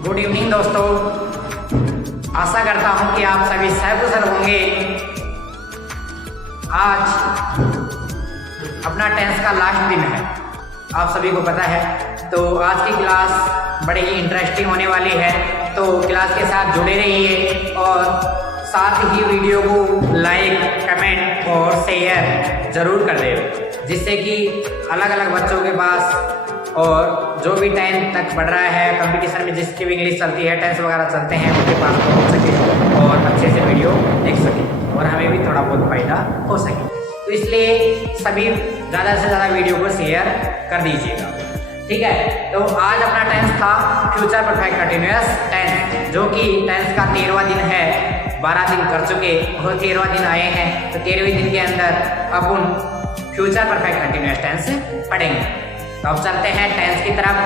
Good evening दोस्तों, आशा करता हूं कि आप सभी सकुशल होंगे। आज अपना 10th का लास्ट दिन है, आप सभी को पता है। तो आज की क्लास बड़ी ही इंटरेस्टिंग होने वाली है, तो क्लास के साथ जुड़े रहिए और साथ ही वीडियो को लाइक, कमेंट और शेयर ज़रूर कर दें, जिससे कि अलग अलग बच्चों के पास और जो भी 10th तक पढ़ रहा है कंपटीशन में, जिसकी भी इंग्लिश चलती है, 10th वगैरह चलते हैं, उनके पास पहुंच सके और अच्छे से वीडियो देख सके और हमें भी थोड़ा बहुत फायदा हो सके। तो इसलिए सभी ज़्यादा से ज़्यादा वीडियो को शेयर कर दीजिएगा, ठीक है। तो आज अपना 10th था फ्यूचर परफेक्ट कंटिन्यूअस 10th, जो कि 10th का 13वां दिन है। 12 दिन कर चुके और 13वां दिन आए हैं, तो 13वें दिन के अंदर अपन फ्यूचर परफेक्ट कंटिन्यूअस टेंस पढ़ेंगे। तो अब चलते हैं 10th की तरफ,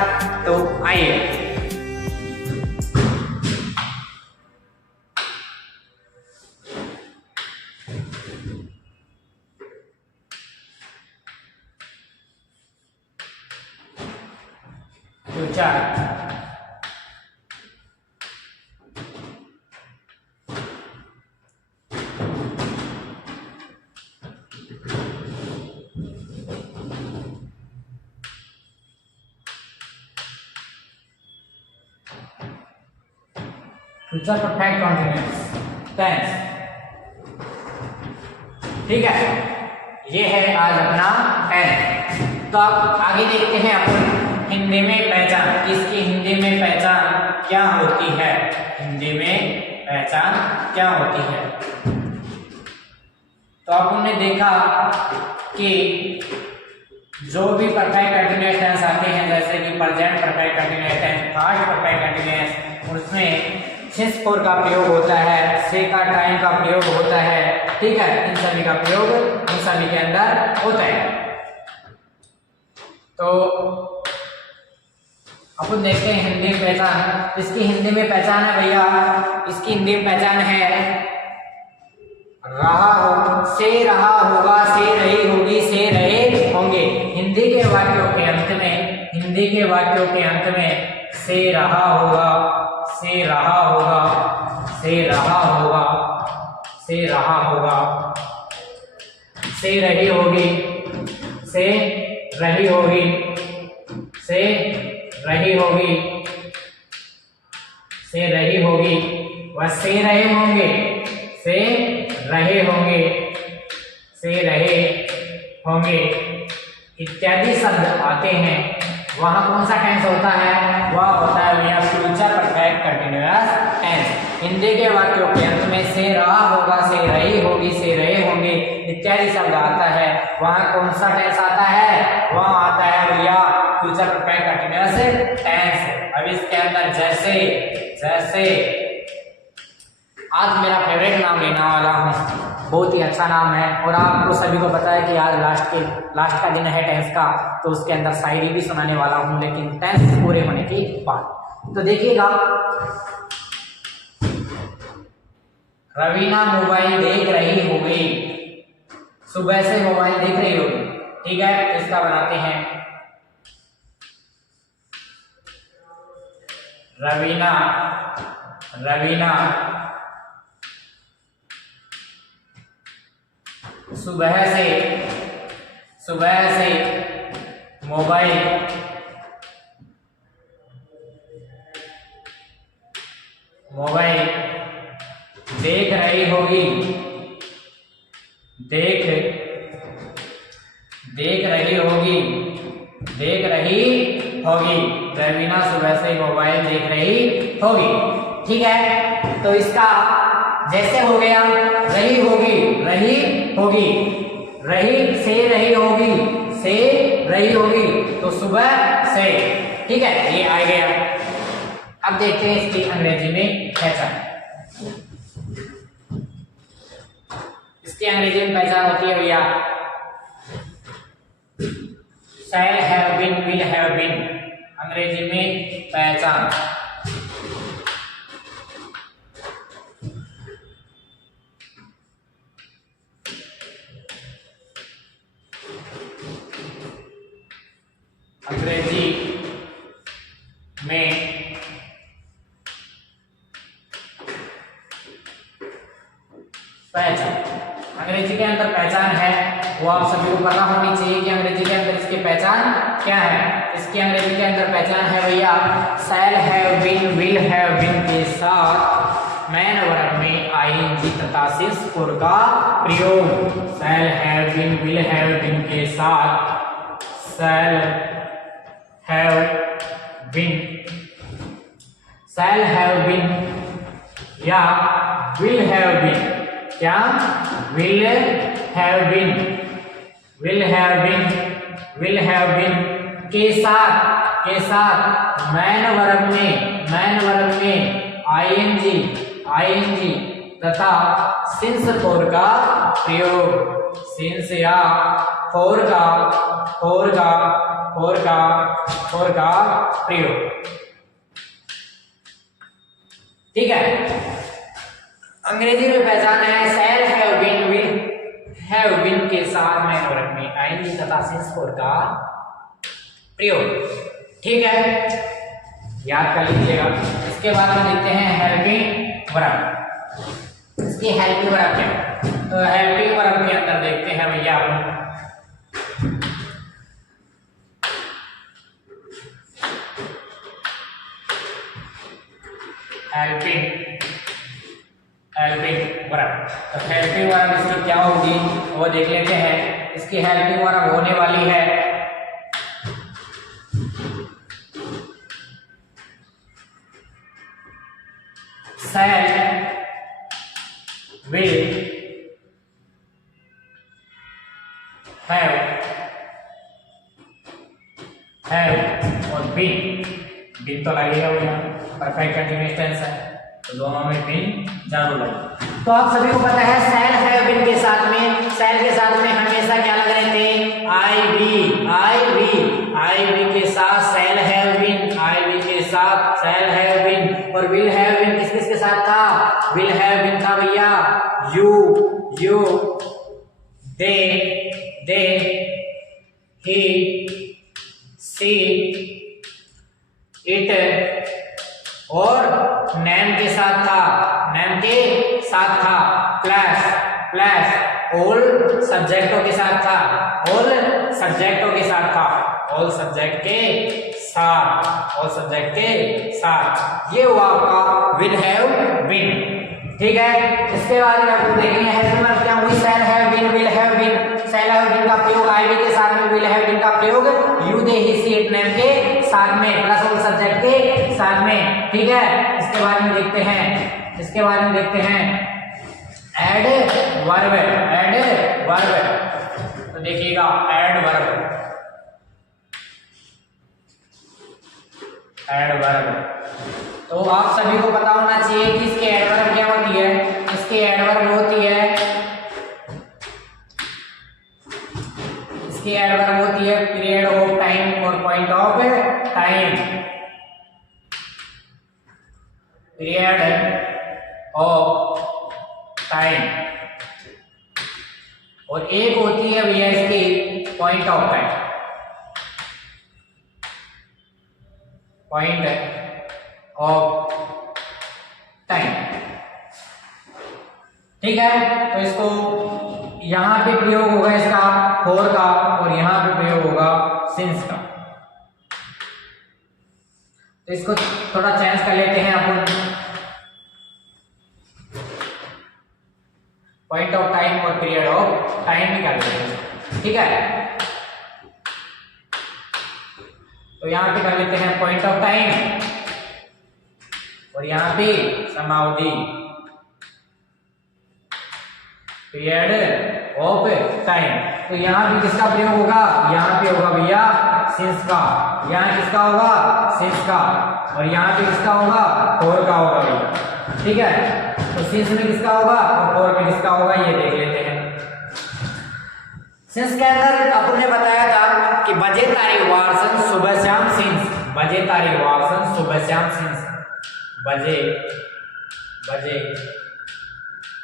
तो आइए। Future future perfect continuous tense, ठीक है। ये है आज अपना 10th। तो अब आगे देखते हैं अपन हिंदी में पहचान। इसकी हिंदी में पहचान क्या होती है? हिंदी में पहचान क्या होती है? तो अपन ने देखा कि जो भी परफेक्ट कंटिन्यूअस टेंस आते हैं, जैसे कि present perfect continuous tense, past perfect continuous, उसमें सिंस फोर का प्रयोग होता है, से का टाइम का प्रयोग होता है, ठीक है। इन सभी का प्रयोग इन सभी के अंदर होता है। तो अपन देखते हैं हिंदी में पहचान। इसकी हिंदी में पहचान है भैया, इसकी हिंदी में पहचान है रहा हो, से रहा होगा, से रही होगी, से रहे होंगे। हिंदी के वाक्यों के अंत में, हिंदी के वाक्यों के अंत में से रहा होगा, से रहा होगा, से रहा होगा, से रहा होगा, से रही होगी, से रही होगी, से रही होगी, से रही होगी, व से रहे होंगे, से रहे होंगे, से रहे होंगे इत्यादि शब्द आते हैं। वहां कौन सा टेंस होता है? वह होता है भैया future perfect continuous tense. Hindi के वाक्यों के अंत में से रहा होगा, से रही होगी, से रहे होंगे इत्यादि शब्द आता है। वहां कौन सा टेंस आता है? वह आता है भैया फ्यूचर परफेक्ट कंटिन्यूअस टेंस। अब इसके अंदर जैसे जैसे आज मेरा फेवरेट नाम लेने वाला हूँ, बहुत ही अच्छा नाम है और आपको सभी को पता है कि आज लास्ट का दिन है 10th का, तो उसके अंदर शायरी भी सुनाने वाला हूँ, लेकिन 10th पूरे होने के बाद। तो देखिएगा, रवीना मोबाइल देख रही होगी, सुबह से मोबाइल देख रही होगी, ठीक है। इसका बनाते हैं रवीना, रवीना सुबह से मोबाइल देख रही होगी, देख रही होगी, देख रही होगी। रवीना सुबह से मोबाइल देख रही होगी, ठीक है। तो इसका जैसे हो गया रही होगी, रही होगी, रही से रही होगी, से रही होगी, तो सुबह से, ठीक है, ये आ गया। अब देखते हैं इसकी अंग्रेजी में पहचान। इसकी अंग्रेजी में पहचान होती है भैया shall have been, will have been. अंग्रेजी में पहचान अंग्रेजी में पहचान, अंग्रेजी के अंदर पहचान है वो आप सभी को पता होनी चाहिए कि अंग्रेजी के अंदर इसकी पहचान क्या है। इसकी अंग्रेजी के अंदर पहचान है भैया shall have been, will have been के साथ मैन वर्ब में आईएनजी तथा सिंस फोर का प्रयोग। Shall have been, will have been के साथ shall have been, shall have been या विल हैव बीन, क्या will have been, will have been, will have been के साथ मैन वर्ब में आईएनजी तथा सिंस फोर का प्रयोग। सिंस या फोर का प्रयोग। ठीक है, अंग्रेजी में पहचान है shall have been, will have been के साथ मैन वर्ब में आईएनजी तथा सिंस फोर का प्रयोग। ठीक है, याद कर लीजिएगा। इसके बाद में देखते हैं हेल्पिंग वर्ब। इसकी हेल्पिंग वर्ब क्या है? तो हेल्पिंग वर्ब के अंदर देखते हैं भैया हेल्पिंग वर्ब। तो हेल्पिंग वर्ब इसकी क्या होगी वो देख लेते हैं। इसकी हेल्पिंग वर्ब होने वाली है शैल, विल हैव और बीन तो लगेगा भैया, परफेक्ट कंटीन्यूअस टेंस है तो दोनों में बीन जरूर लगेगा। तो आप सभी को पता है शैल हैव बीन के साथ में, शैल के साथ में हमेशा क्या लग रहे थे? आई बी के साथ shall have been, I we के साथ शैल हैव बीन। और विल हैव बीन किस किस के साथ था? विल हैव बीन था भैया you, they, he, she, it और नेम के साथ था, प्लस ऑल सब्जेक्टों के साथ था, ऑल सब्जेक्ट के साथ। ये हुआ आपका विल हैव बीन। ठीक है, इसके बाद में आपको देखेंगे हेल्पिंग वर्ब क्या हुई? Shall have been, will have been. Shall have been का प्रयोग आई बी के साथ में, विल हैव बीन का प्रयोग you, they, he, she, it, name के साथ में, प्लस ऑल सब्जेक्ट के साथ में। ठीक है, इसके बाद में देखते हैं एड वर्ब। तो देखिएगा एड वर्ब। तो आप सभी को पता होना चाहिए कि इसके एड वर्ब क्या होती है। इसकी एड वर्ब होती है पीरियड ऑफ टाइम और point of time. Period of time और एक होती है भैया इसकी पॉइंट ऑफ टाइम। ठीक है, तो इसको यहां पे प्रयोग होगा इसका फोर का और यहां पे प्रयोग होगा सिंस का। तो इसको थोड़ा चेंज कर लेते हैं अपन। पॉइंट ऑफ टाइम और पीरियड ऑफ टाइम भी कर लेते हैं। ठीक है, तो यहां पे कर लेते हैं पॉइंट ऑफ टाइम और यहां पे समावधि पीरियड ऑफ टाइम। तो यहां पे किसका प्रयोग होगा? यहां पे होगा भैया सिंस का। यहां किसका होगा? सिंस का। और यहां पे किसका होगा? फोर का होगा भैया। ठीक है, तो सिंस में किसका होगा और फोर में किसका होगा ये देख लेते हैं। सिंस के अंदर आपने बताया था कि बजे तारीख वार सन सुबह शाम सिंस, बजे तारीख वार सन सुबह शाम सिंस, बजे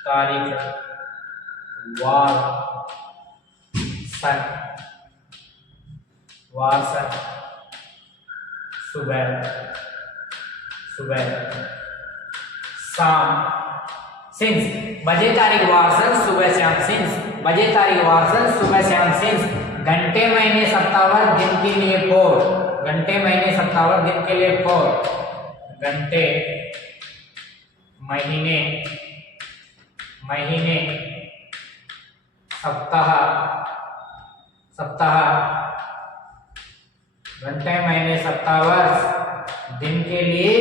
तारीख वार सन सुबह शाम सिंस बजे तारीख वार सन सुबह शाम सिंस बजे तारीख वार सन सुबह शाम सिंस घंटे महीने सप्ताह दिन के लिए फोर घंटे महीने सप्ताह दिन के लिए फोर घंटे महीने महीने सप्ताह सप्ताह घंटे महीने सप्ताह वर्ष दिन के लिए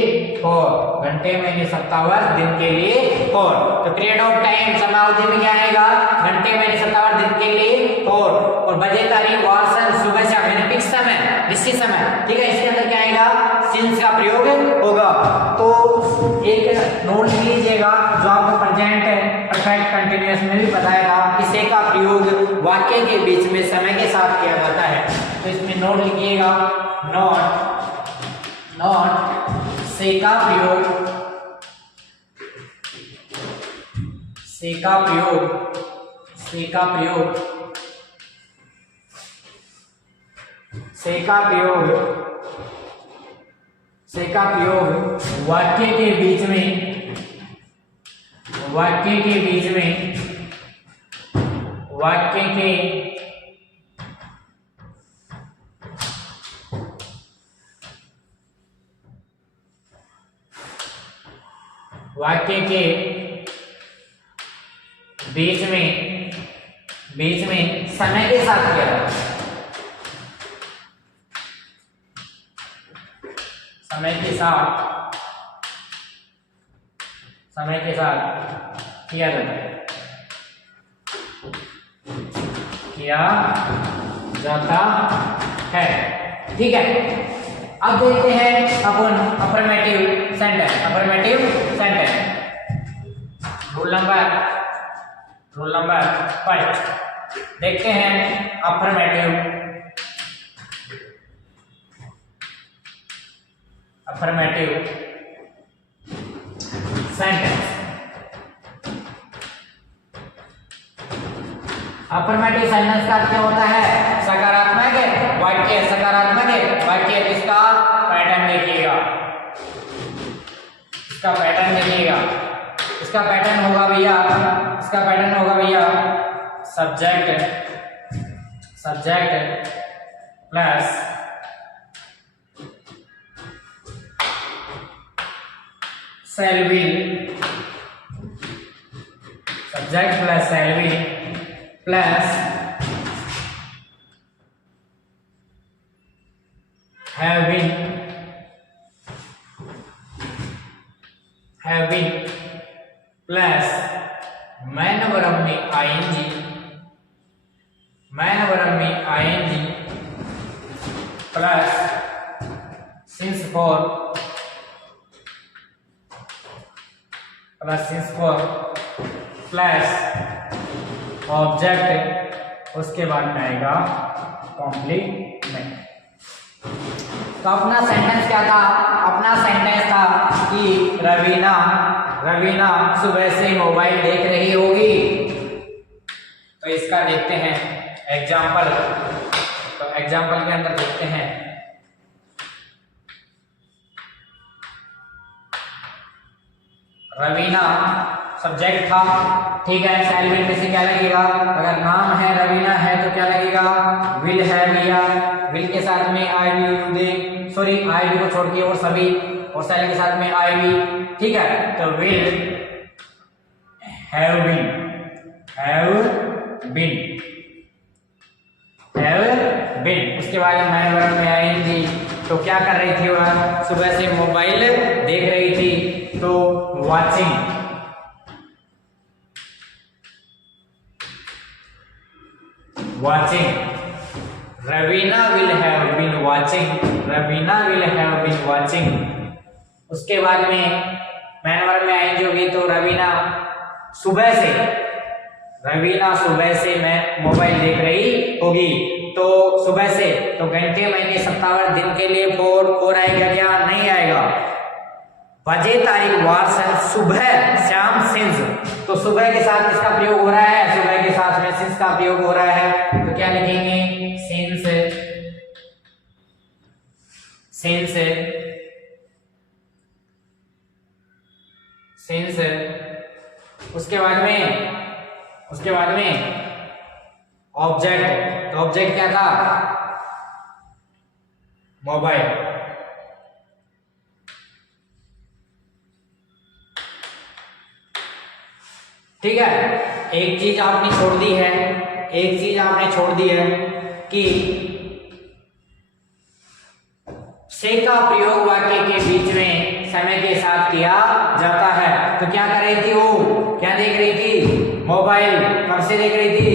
फोर घंटे महीने सप्ताह वर्ष दिन के लिए फोर। तो पीरियड ऑफ टाइम समावधि में क्या आएगा घंटे महीने सप्ताह वर्ष दिन के लिए फोर और बजे तारीख वार सन सुबह शाम यानी फिक्स समय निश्चित समय ठीक है। इसके अंदर क्या आएगा सिंस का प्रयोग होगा। तो एक नोट लिख लीजिएगा जो आपको प्रेजेंट परफेक्ट कंटीन्यूअस में भी बताएगा कि से का प्रयोग वाक्य के बीच में समय के साथ किया जाता है। तो इसमें नोट लिखिएगा नोट से का प्रयोग से का प्रयोग से का प्रयोग से का प्रयोग से का प्रयोग वाक्य के बीच में वाक्य के बीच में वाक्य के वाक्य के बीच में समय के साथ किया जाता है समय के साथ किया जाता है ठीक है। अब देखते हैं अपन affirmative sentence rule number first देखते हैं अफर्मेटिव सेंटेंस। अफर्मेटिव सेंटेंस का क्या होता है सकारात्मक वाक्य इसका पैटर्न देखिएगा इसका पैटर्न होगा भैया subject plus shall be plus have been plus main verb में ing plus since for plus object उसके बाद में आएगा कॉम्प्लीमेंट। तो अपना सेंटेंस क्या था कि रवीना सुबह से मोबाइल देख रही होगी। तो इसका देखते हैं एग्जाम्पल। तो एग्जाम्पल के अंदर देखते हैं रवीना सब्जेक्ट था ठीक है। सैलरी में से क्या लगेगा अगर नाम है रवीना है तो क्या लगेगा विल है भैया। विल के साथ में आई वी को छोड़ के और सभी और सैलरी के साथ में आई वी ठीक है। तो विल हैव बीन उसके बाद मैं वर्ब में आएंगी। तो क्या कर रही थी वह सुबह से मोबाइल देख रही थी। तो watching Raveena will have been watching. उसके बाद में मैन वर्ब में आएंगे होगी। तो रवीना सुबह से मैं मोबाइल देख रही होगी। तो सुबह से तो घंटे महीने सप्ताह दिन के लिए फोर आएगा क्या नहीं आएगा। बजे तारीख वार सन सुबह शाम सिंस। तो सुबह के साथ किसका प्रयोग हो रहा है सुबह के साथ में सिंस का प्रयोग हो रहा है। तो क्या लिखेंगे सिंस उसके बाद में ऑब्जेक्ट, तो ऑब्जेक्ट क्या था? मोबाइल। ठीक है, एक चीज आपने छोड़ दी है कि से का प्रयोग वाक्य के बीच में समय के साथ किया जाता है। तो क्या कर रही थी वो? क्या देख रही थी? मोबाइल। कब से देख रही थी?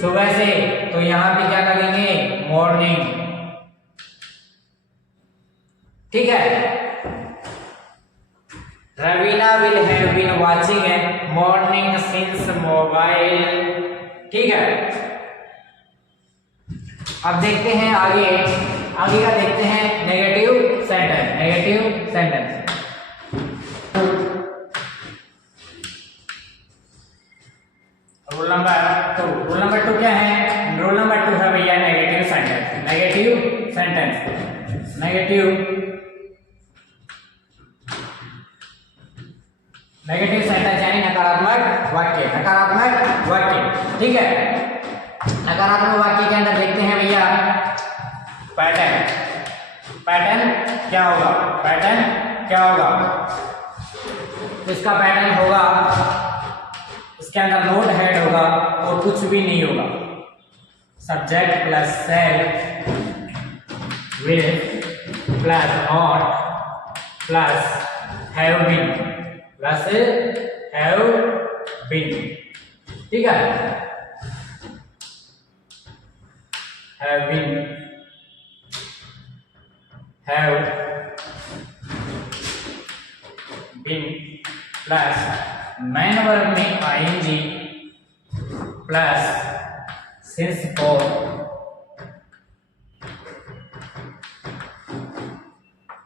सुबह से। तो यहां पे क्या करेंगे? मॉर्निंग। ठीक है, Raveena will have been watching a morning since mobile. ठीक है, अब देखते हैं आगे का देखते हैं नेगेटिव सेंटेंस। रूल नंबर 2 क्या है? रूल नंबर 2 है भैया नेगेटिव सेंटेंस यानी नकारात्मक वाक्य। ठीक है, नकारात्मक वाक्य के अंदर देखते हैं भैया पैटर्न क्या होगा? इसका पैटर्न होगा, इसके अंदर नोट हेड होगा और कुछ भी नहीं होगा। Subject plus self will plus not plus have been. ठीक है, have been plus main verb में ING plus since for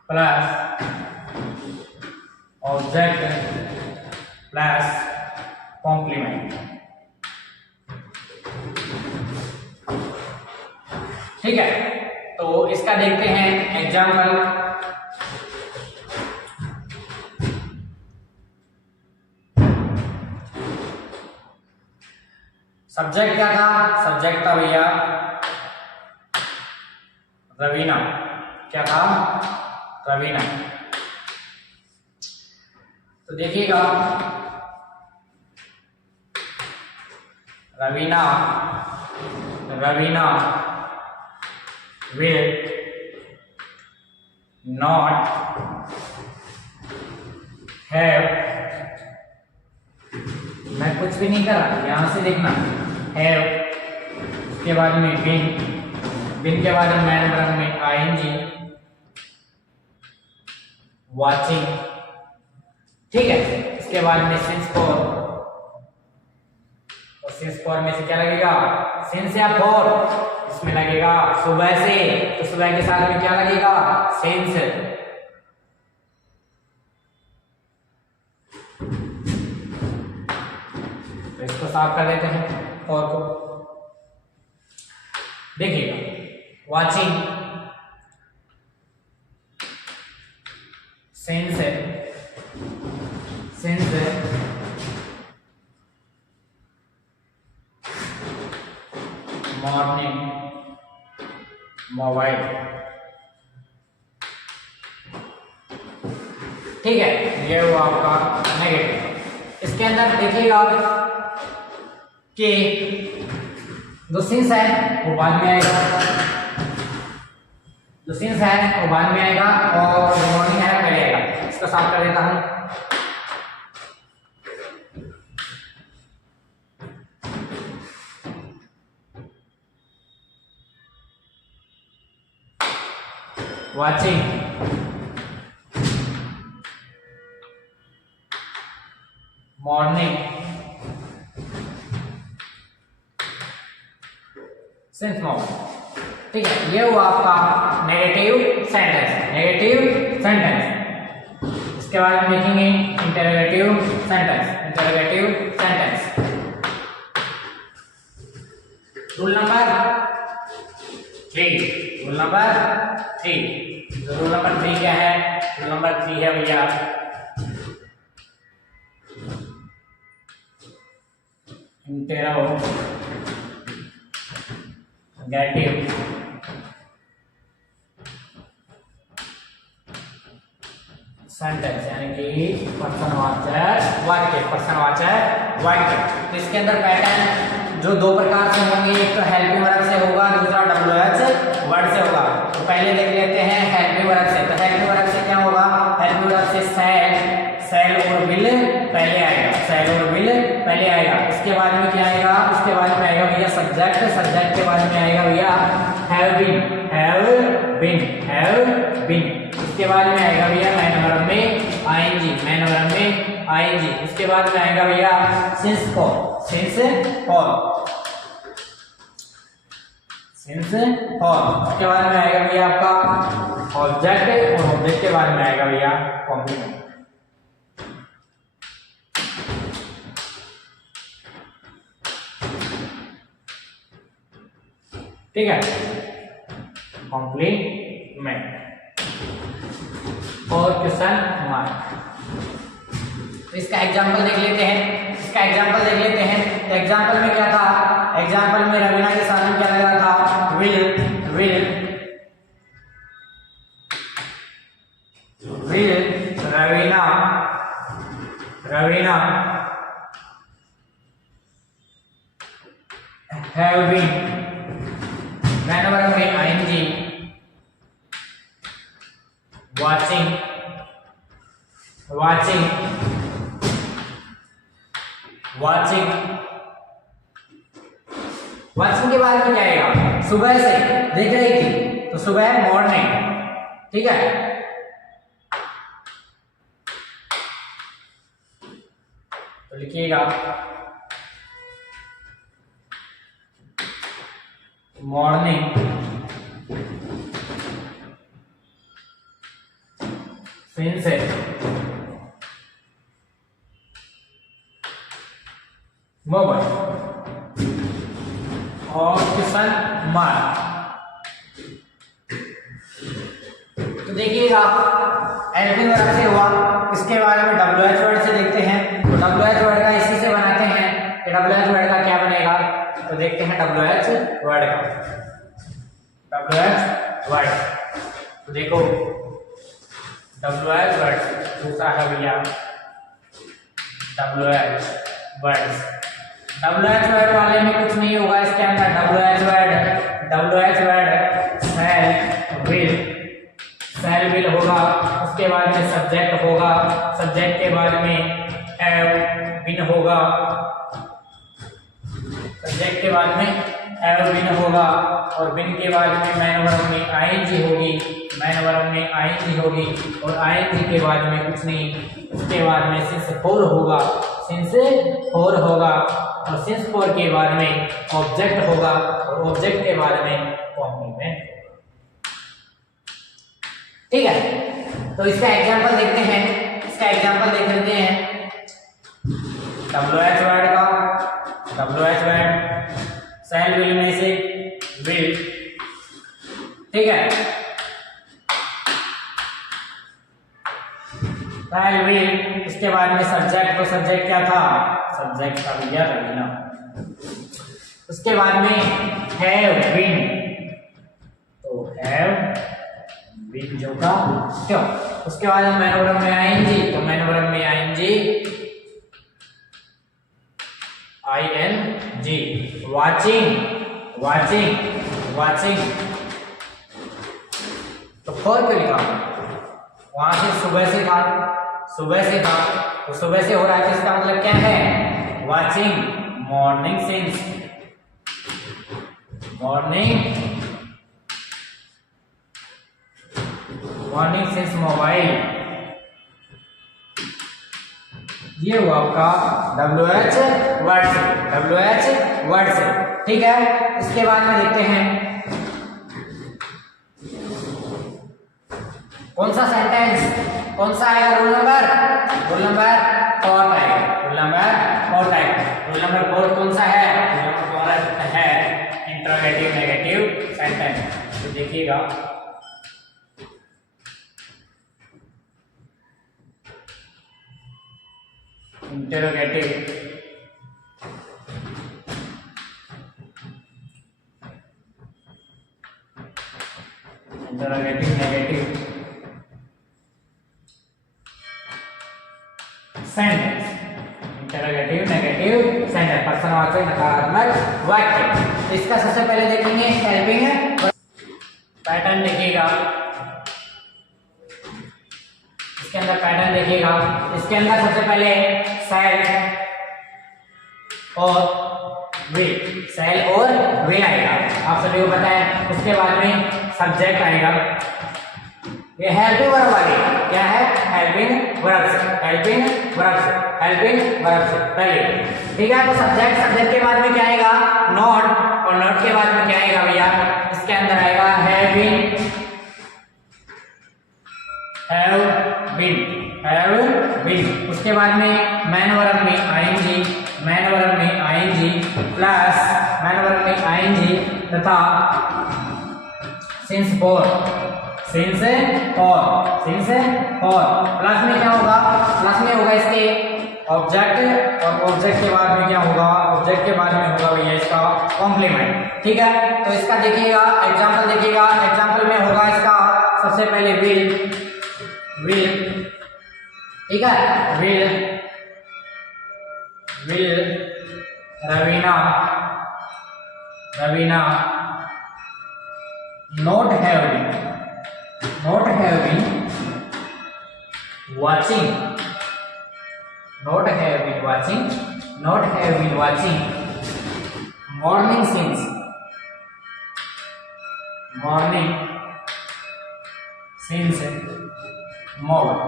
plus object plus complement. ठीक है, तो इसका देखते हैं एग्जाम्पल। सब्जेक्ट क्या था? सब्जेक्ट था भैया रवीना। क्या था? रवीना। तो देखिएगा, रवीना will not have, मैं कुछ भी नहीं कर रहा, यहां से देखना have, उसके बाद में बिन के बाद में मैन वर्ब में आईएनजी, वाचिंग। ठीक है, इसके बाद में सिंस फॉर, और सिंस फॉर में से क्या लगेगा? सिंस या फॉर, इसमें लगेगा सुबह से, तो सुबह के साथ में क्या लगेगा? सिंस। तो इसको साफ कर देते हैं फॉर को। देखिएगा, वाचिंग सिंस मॉर्निंग मोबाइल। ठीक है, ये हुआ आपका नेगेटिव। इसके अंदर देखिएगा कि जो सिंस है वो बाद में आएगा, और जो मॉर्निंग है पहले आएगा। इसको साफ कर देता हूं। Watching morning since mobile. ठीक है, ये हुआ आपका नेगेटिव सेंटेंस। इसके बाद हम देखेंगे interrogative sentence. Rule number 3 rule number 3 क्या है? रूल नंबर 3 है भैया इंटेरोगेटिव सेंटेंस यानी कि पर्सनवाचक वाक्य, पर्सनवाचक वाक्य। तो इसके अंदर पैटर्न जो दो प्रकार से होंगे, एक तो हेल्पिंग वर्ब से होगा, दूसरा WH वर्ड से होगा। तो पहले देख लेते हैं हेल्पिंग वर्ब से। तो हेल्पिंग वर्ब से क्या होगा? हेल्पिंग वर्ब से सेल और विल पहले आएगा, सेल और विल पहले आएगा। इसके बाद में क्या आएगा? उसके बाद में आएगा भैया सब्जेक्ट, सब्जेक्ट के बाद में आएगा भैया have been, have been, have been. इसके बाद में आएगा भैया मैन वर्ब में आईएनजी, मैन वर्ब में आईएनजी। उसके बाद में आएगा भैया since for, since for, since for. उसके बाद में आएगा भैया आपका ऑब्जेक्ट, और ऑब्जेक्ट के बाद में आएगा भैया कॉम्प्लीमेंट। ठीक है, कॉम्प्लीमेंट और क्वेश्चन मार्क। इसका एग्जांपल देख लेते हैं, इसका एग्जांपल देख लेते हैं। तो एग्जांपल में क्या था? एग्जांपल में रवीना के साथ में क्या लगा था? Will, will, will Raveena, Raveena have been, main verb में ING, watching, watching, watching. Watching के बाद में क्या आएगा? सुबह से देख रही थी, तो सुबह मॉर्निंग। ठीक है, तो लिखिएगा मॉर्निंग सिंस मोबाइल और क्वेश्चन मार्क। तो देखिएगा हेल्पिंग वर्ब से हुआ, इसके बारे में WH वर्ड से देखते हैं। तो WH वर्ड का इसी से बनाते हैं कि WH वर्ड का क्या बनेगा। तो देखते हैं WH वर्ड का, WH वर्ड। तो देखो WH वर्ड दूसरा है भैया WH वर्ड। WH वर्ड वाले में कुछ नहीं होगा इसके अंदर। WH word shall will, shall will होगा। उसके बाद में सब्जेक्ट होगा, सब्जेक्ट के बाद में हैव बीन होगा, सब्जेक्ट के बाद में हैव बीन होगा, और बीन के बाद में मैन वर्ब में आईएनजी होगी, मैन वर्ब में आईएनजी होगी, और आईएनजी के बाद में कुछ नहीं। उसके बाद में सिंस फोर होगा, सिंस फोर होगा, और सिंस फोर के बाद में ऑब्जेक्ट होगा, और ऑब्जेक्ट के बाद में कॉम्प्लीमेंट। ठीक है, तो इसका एग्जांपल देखते हैं, इसका एग्जांपल देख लेते हैं। WH वर्ड का, WH वर्ड सेल विल में से विल। ठीक है, सेल विल। इसके बाद में सब्जेक्ट, तो सब्जेक्ट क्या था? सब्जेक्ट का भैया रवीना। उसके बाद में हैव बीन, तो हैव बीन जो था क्यों। उसके बाद मैन वर्ब में आईएनजी, तो मैन वर्ब में ING ING। Watching, watching, watching. तो फॉर पे लिखा, वहां से सुबह से था, सुबह से था, तो सुबह से हो रहा है, तो इसका मतलब क्या है? Watching morning since, morning, morning since mobile. ये हुआ आपका WH वर्ड से, WH वर्ड से। ठीक है, इसके बाद में देखते हैं कौन सा सेंटेंस, कौन सा आएगा? रोल नंबर 4 आएगा, रोल नंबर 4 आएगा। रोल नंबर 4 कौन सा है? रोल नंबर 4 है इंटरोगेटिव नेगेटिव सेंटेंस। तो देखिएगा interrogative sentence, interrogative negative sentence, प्रश्नवाचक नकारात्मक वाक्य। इसका सबसे पहले देखेंगे हेल्पिंग पैटर्न, देखिएगा इसके अंदर पैटर्न देखिएगा। इसके अंदर सबसे पहले सेल और विल, सेल और विल आएगा, आप सभी को पता है। उसके बाद में सब्जेक्ट आएगा, ये हेल्पिंग वर्ब वाली क्या है, हेल्पिंग वर्ब से, हेल्पिंग वर्ब से, हेल्पिंग वर्ब से पहले, ठीक है। तो सब्जेक्ट, सब्जेक्ट के बाद में क्या आएगा, नॉट, और नॉट के बाद में क्या आएगा भैया, इसके अंदर आएगा have been, have been, have been. उसके बाद में मैन वर्ब में आईएनजी, मैन वर्ब में आईएनजी प्लस मैन वर्ब में आईएनजी तथा since for, since for, since for. Plus में क्या होगा, प्लस में होगा इसके ऑब्जेक्ट, और ऑब्जेक्ट के बाद में क्या होगा, ऑब्जेक्ट के बाद में होगा भैया इसका कॉम्प्लीमेंट, ठीक है। तो इसका देखिएगा एग्जांपल, देखिएगा एग्जांपल में होगा इसका सबसे पहले विल, विल, ठीक है, will, will Raveena, Raveena not have been, not have been watching, not have been watching, not have been watching morning since, morning since mobile,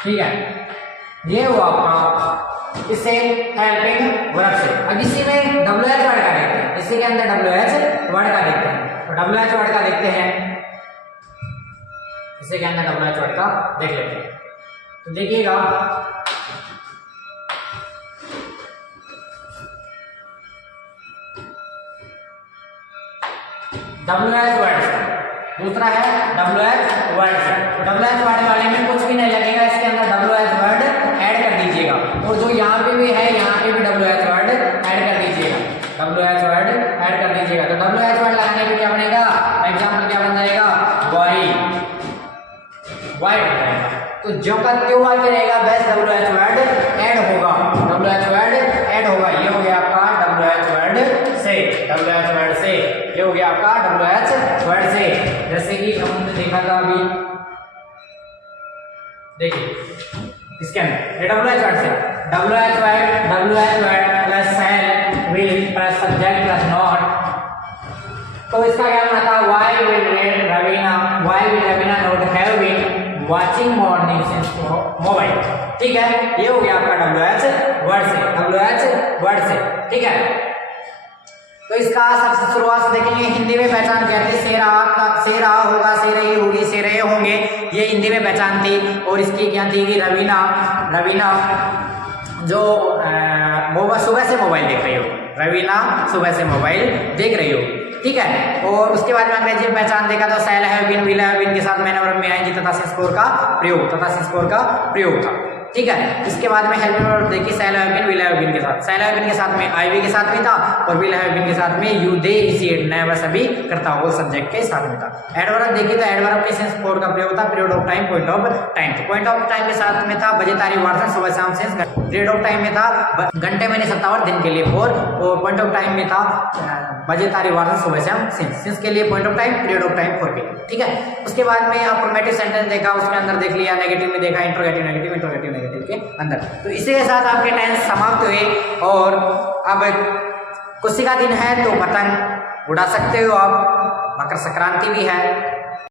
ठीक है। ये हुआ आपका इससे हेल्पिंग वर्ब से। अब इसी में WH वर्ड का देखते हैं, इसी के अंदर WH वर्ड का देखते हैं, तो WH वर्ड का देखते हैं, इसी के अंदर WH वर्ड का देख लेते हैं। तो देखिएगा WH वर्ड, दूसरा है WH वर्ड से। तो WH वर्ड वाले में कुछ भी नहीं लगेगा, इसके अंदर WH वर्ड ऐड कर दीजिएगा, और जो यहाँ पे भी है यहाँ पे भी WH वर्ड ऐड कर दीजिएगा, WH वर्ड ऐड कर दीजिएगा। तो WH वर्ड लगाने पे क्या बनेगा, एग्जाम्पल क्या बन जाएगा, वाई, वाई बन जाएगा। तो जो का त्यों वाक्य रहेगा बस WH वर्ड ऐड होगा, WH वर्ड ऐड होगा। ये हो गया आपका WH वर्ड से, WH वर्ड से, ये हो गया आपका WH वर्ड से। जैसे कि हमने देखा था अभी, देखिए इसके अंदर ये WH वर्ड से, WH word plus shall will plus subject plus not. तो इसका क्या होना था, why will Raveena not have been watching morning since mobile, ठीक है। ये हो गया आपका WH वर्ड से, WH वर्ड से, ठीक है। तो इसका सबसे शुरुआत से देखेंगे, हिंदी में पहचान क्या थी, से रहा होगा, से रही होगी, से रहे होंगे, ये हिंदी में पहचान थी। और इसकी क्या थी कि रवीना, रवीना जो सुबह से मोबाइल देख रही हो, रवीना सुबह से मोबाइल देख रही हो, ठीक है। और उसके बाद में अंग्रेजी में पहचान देखा तो shall have been, will have been के साथ मैन वर्ब में आएंगी तथा सिंस फोर का प्रयोग, तथा सिंस फोर का प्रयोग था, ठीक है। इसके बाद में हेल्पिंग वर्ब देखी shall have been, will have been के साथ, सेल हैव बीन के साथ में आईवी के साथ भी था, और विल हैव बीन के साथ में यू दे इसी नेवर सभी करता हुआ सब्जेक्ट के साथ में था। एडवर्ब देखी तो एडवर्ब के सिंस फोर का प्रयोग था, period of time, point of time, point of time के साथ में था बजे तारीख वार से सुबह शाम सिंस, पीरियड ऑफ टाइम में था घंटे महीने सप्ताह दिन के लिए फोर, और पॉइंट ऑफ टाइम में था बजे तारीख वार से सुबह शाम सिंस के लिए point of time, period of time four के लिए, ठीक है। उसके बाद में अफर्मेटिव सेंटेंस देखा, उसके अंदर देख लिया नेगेटिव में देखा, इंट्रोगेटिव नेगेटिव, इंट्रोगेटिव नेगेटिव के अंदर। तो इसी के साथ आपके टेंस समाप्त हुए। और अब खुशी का दिन है तो पतंग उड़ा सकते हो आप, मकर संक्रांति भी है,